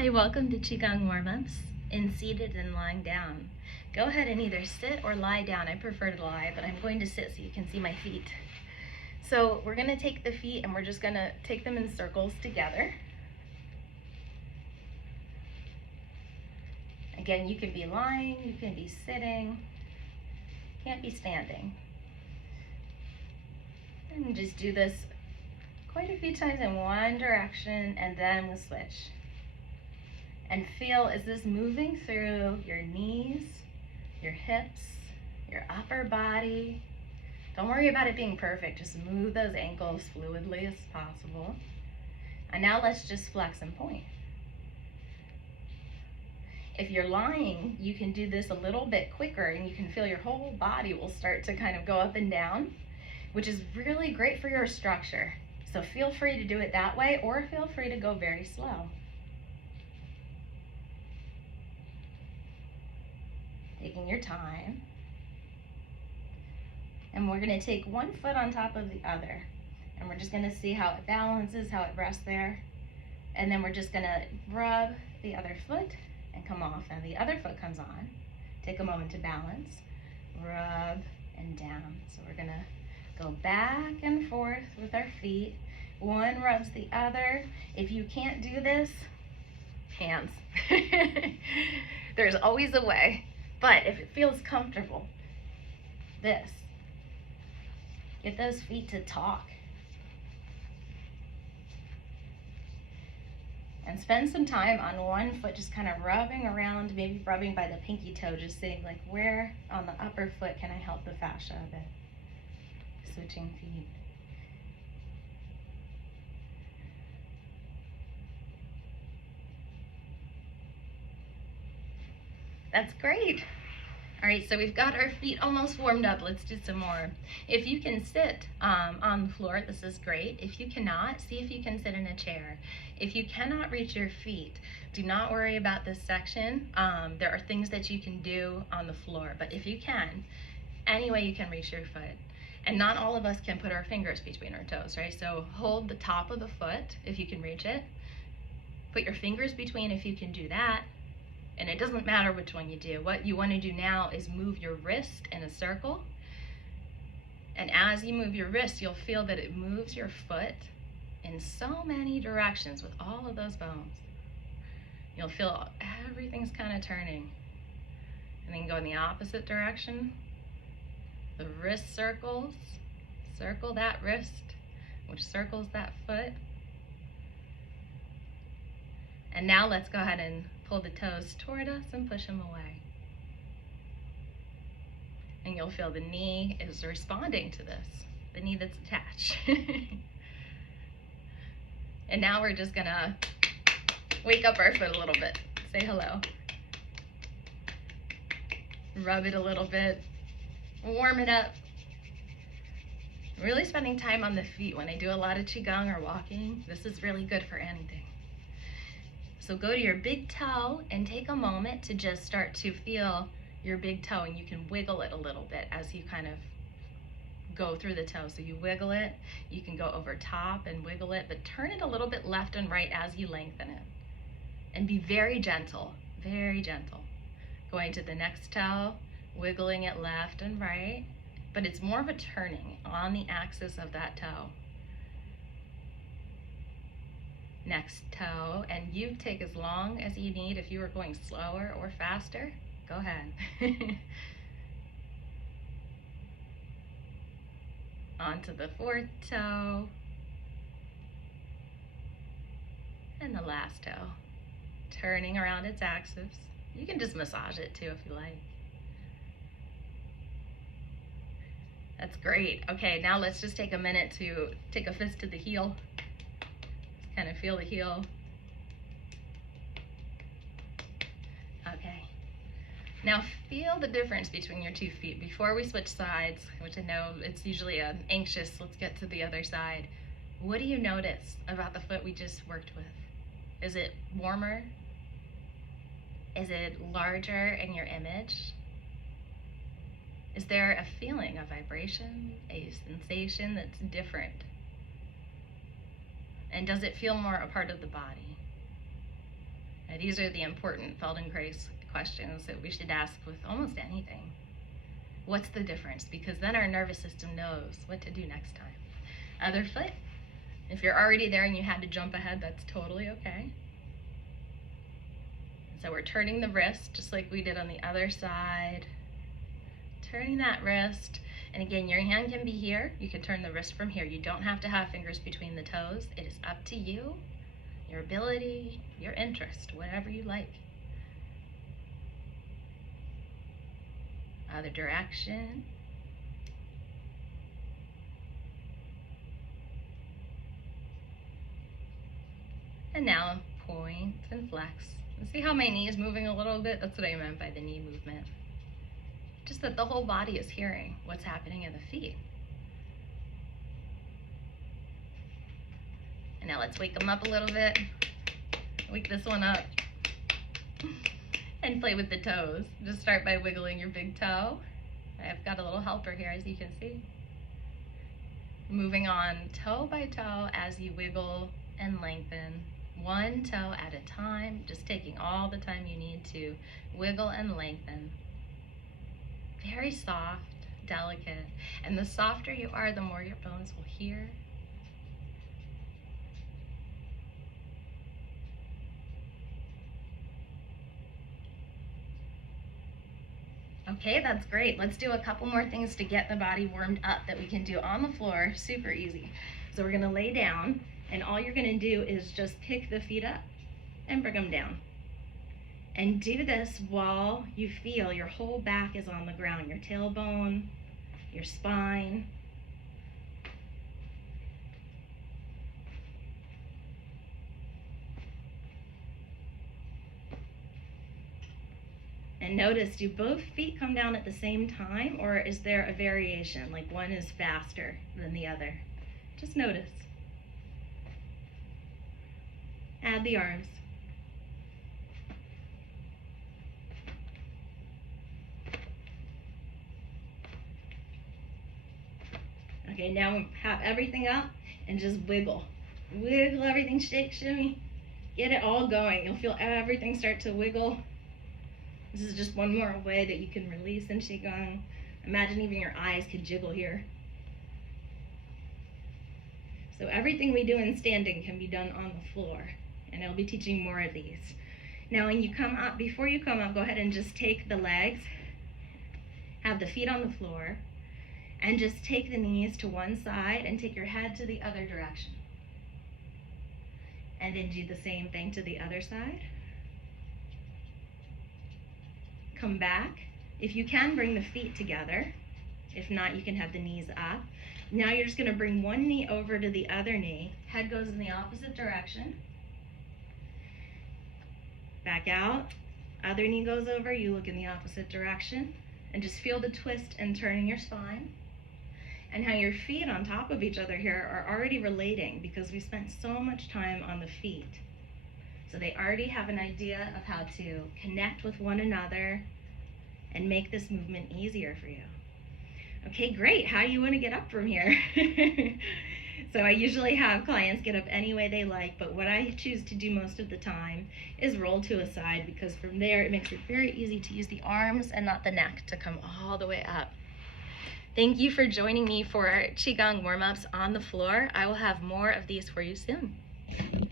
Hi, welcome to Qi Gong warm-ups in seated and lying down. Go ahead and either sit or lie down. I prefer to lie, but I'm going to sit so you can see my feet. So we're going to take the feet and we're just going to take them in circles together. Again, you can be lying, you can be sitting, can't be standing. And just do this quite a few times in one direction, and then we'll switch. And feel, is this moving through your knees, your hips, your upper body? Don't worry about it being perfect, just move those ankles fluidly as possible. And now let's just flex and point. If you're lying, you can do this a little bit quicker and you can feel your whole body will start to kind of go up and down, which is really great for your structure. So feel free to do it that way, or feel free to go very slow. Taking your time. And we're going to take one foot on top of the other. And we're just going to see how it balances, how it rests there. And then we're just going to rub the other foot and come off. And the other foot comes on. Take a moment to balance. Rub and down. So we're going to go back and forth with our feet. One rubs the other. If you can't do this, hands. There's always a way. But if it feels comfortable, this. Get those feet to talk. And spend some time on one foot, just kind of rubbing around, maybe rubbing by the pinky toe, just seeing like where on the upper foot can I help the fascia a bit. Switching feet. That's great. All right, so we've got our feet almost warmed up. Let's do some more. If you can sit on the floor, this is great. If you cannot, see if you can sit in a chair. If you cannot reach your feet, do not worry about this section. There are things that you can do on the floor, but if you can, any way you can reach your foot. And not all of us can put our fingers between our toes, right? So hold the top of the foot if you can reach it. Put your fingers between if you can do that. And it doesn't matter which one you do. What you want to do now is move your wrist in a circle. And as you move your wrist, you'll feel that it moves your foot in so many directions with all of those bones. You'll feel everything's kind of turning. And then go in the opposite direction. The wrist circles. Circle that wrist, which circles that foot. And now let's go ahead and pull the toes toward us and push them away. And you'll feel the knee is responding to this, the knee that's attached. And now we're just gonna wake up our foot a little bit. Say hello. Rub it a little bit. Warm it up. Really spending time on the feet. When I do a lot of Qigong or walking, this is really good for anything. So go to your big toe and take a moment to just start to feel your big toe, and you can wiggle it a little bit as you kind of go through the toe. So you wiggle it, you can go over top and wiggle it, but turn it a little bit left and right as you lengthen it. And be very gentle, very gentle. Going to the next toe, wiggling it left and right, but it's more of a turning on the axis of that toe. Next toe, and you take as long as you need. If you were going slower or faster, go ahead. Onto the fourth toe, and the last toe, turning around its axis. You can just massage it too if you like. That's great. Okay, now let's just take a minute to take a fist to the heel. Kind of feel the heel. Okay. Now feel the difference between your 2 feet. Before we switch sides, which I know it's usually anxious, let's get to the other side. What do you notice about the foot we just worked with? Is it warmer? Is it larger in your image? Is there a feeling, a vibration, a sensation that's different? And does it feel more a part of the body? These are the important Feldenkrais questions that we should ask with almost anything. What's the difference? Because then our nervous system knows what to do next time. Other foot. If you're already there and you had to jump ahead, that's totally okay. So we're turning the wrist just like we did on the other side. Turning that wrist. And again, your hand can be here. You can turn the wrist from here. You don't have to have fingers between the toes. It is up to you, your ability, your interest, whatever you like. Other direction. And now point and flex. See how my knee is moving a little bit? That's what I meant by the knee movement. Just that the whole body is hearing what's happening in the feet. And now let's wake them up a little bit. Wake this one up. And play with the toes. Just start by wiggling your big toe. I've got a little helper here, as you can see. Moving on toe by toe as you wiggle and lengthen. One toe at a time, just taking all the time you need to wiggle and lengthen. Very soft, delicate. And the softer you are, the more your bones will hear. Okay, that's great. Let's do a couple more things to get the body warmed up that we can do on the floor. Super easy. So we're gonna lay down, and all you're gonna do is just pick the feet up and bring them down. And do this while you feel your whole back is on the ground, your tailbone, your spine. And notice, do both feet come down at the same time, or is there a variation, like one is faster than the other? Just notice. Add the arms. Okay, now have everything up and just wiggle. Wiggle everything, shake, shimmy. Get it all going. You'll feel everything start to wiggle. This is just one more way that you can release in Qi Gong. Imagine even your eyes could jiggle here. So everything we do in standing can be done on the floor, and I'll be teaching more of these. Now when you come up, before you come up, go ahead and just take the legs, have the feet on the floor, and just take the knees to one side and take your head to the other direction. And then do the same thing to the other side. Come back. If you can, bring the feet together. If not, you can have the knees up. Now you're just going to bring one knee over to the other knee. Head goes in the opposite direction. Back out. Other knee goes over. You look in the opposite direction. And just feel the twist and turn in your spine. And how your feet on top of each other here are already relating because we spent so much time on the feet. So they already have an idea of how to connect with one another and make this movement easier for you. Okay, great. How do you want to get up from here? So I usually have clients get up any way they like, but what I choose to do most of the time is roll to a side, because from there it makes it very easy to use the arms and not the neck to come all the way up. Thank you for joining me for Qi Gong warm-ups on the floor. I will have more of these for you soon.